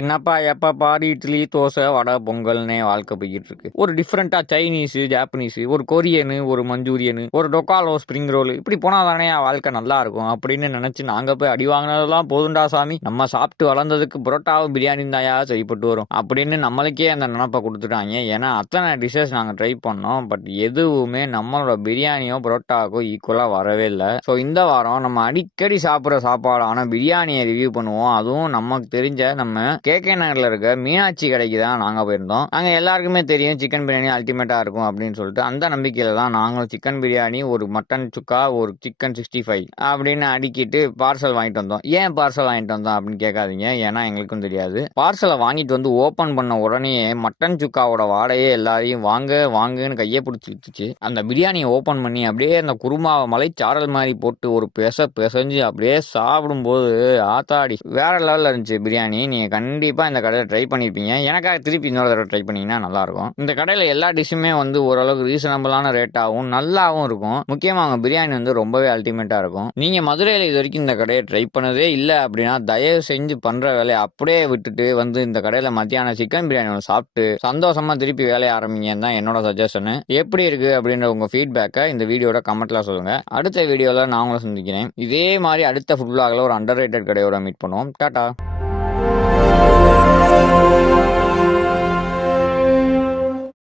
என்னப்பா எப்ப பாரு இட்லி தோசை வடை பொங்கல்னே வாழ்க்கை போய்கிட்டு இருக்கு. ஒரு டிஃப்ரெண்டா சைனீஸ் ஜாப்பனீஸ் ஒரு கொரியனு ஒரு மஞ்சூரியனு ஒரு டொக்காலோ ஸ்ப்ரிங் ரோல் இப்படி போனா தானே வாழ்க்கை நல்லா இருக்கும் அப்படின்னு நினைச்சு நாங்க போய் அடி வாங்கினதெல்லாம் போதுண்டா சாமி, நம்ம சாப்பிட்டு வளர்ந்ததுக்கு புரோட்டாவும் பிரியாணி தாயா சரிப்பட்டு வரும் அப்படின்னு நம்மளுக்கே அந்த நினப்பை கொடுத்துட்டாங்க. ஏன்னா அத்தனை டிஷ்ஷஸ் நாங்கள் ட்ரை பண்ணோம், பட் எதுவுமே நம்மளோட பிரியாணியோ புரோட்டாக்கோ ஈக்குவலா வரவே இல்லை. ஸோ இந்த வாரம் நம்ம அடிக்கடி சாப்பிட்ற சாப்பாடான பிரியாணியை ரிவ்யூ பண்ணுவோம். அதுவும் நமக்கு தெரிஞ்ச நம்ம கேகே நகர்ல இருக்க மீனாட்சி கடைக்கு தான் நாங்க போயிருந்தோம். நாங்க எல்லாருக்குமே தெரியும் சிக்கன் பிரியாணி அல்டிமேட்டா இருக்கும் அப்படின்னு சொல்லிட்டு அந்த நம்பிக்கையில தான் நாங்களும் சிக்கன் பிரியாணி, ஒரு மட்டன் சுக்கா, ஒரு சிக்கன் 65 அப்படின்னு அடிக்கிட்டு பார்சல் வாங்கிட்டு வந்தோம். ஏன் பார்சல் வாங்கிட்டு வந்தோம் அப்படின்னு கேட்காதீங்க, ஏன்னா எங்களுக்கும் தெரியாது. பார்சலை வாங்கிட்டு வந்து ஓபன் பண்ண உடனே மட்டன் சுக்காவோட வாடையே எல்லாரையும் வாங்க வாங்கன்னு கையை பிடிச்சிருச்சு. அந்த பிரியாணியை ஓபன் பண்ணி அப்படியே அந்த குருமாவை மலைச்சாரல் மாதிரி போட்டு ஒரு பிசைஞ்சு அப்படியே சாப்பிடும்போது ஆத்தாடி வேற லெவல்ல இருந்துச்சு பிரியாணி. நீங்க கண்டிப்பா இந்த கடையில் ட்ரை பண்ணிருப்பீங்க. எனக்காக திருப்பி இன்னொரு தடவை ட்ரை பண்ணீங்கன்னா நல்லா இருக்கும். இந்த கடையில எல்லா டிஷ்ஷுமே வந்து ஓரளவுக்கு ரீசனபிளான ரேட்டாகவும் நல்லாவும் இருக்கும். முக்கியமா அவங்க பிரியாணி வந்து ரொம்பவே அல்டிமேட்டா இருக்கும். நீங்க மதுரையில இது வரைக்கும் இந்த கடையை ட்ரை பண்ணதே இல்லை அப்படின்னா தயவு செஞ்சு பண்ற வேலையை அப்படியே விட்டுட்டு வந்து இந்த கடையில மத்தியானம் சிக்கன் பிரியாணி சாப்பிட்டு சந்தோஷமா திருப்பி வேலையை ஆரம்பிங்கன்னு தான் என்னோட சஜஷன். எப்படி இருக்கு அப்படின்ற உங்க ஃபீட்பேக்கை இந்த வீடியோட கமெண்ட்ல சொல்லுங்க. அடுத்த வீடியோல நான் உங்களை சந்திக்கிறேன். இதே மாதிரி அடுத்த ஃபுட் vlogல ஒரு அண்டர் ரேட்டட் கடையோட மீட் பண்ணுவோம். டாடா.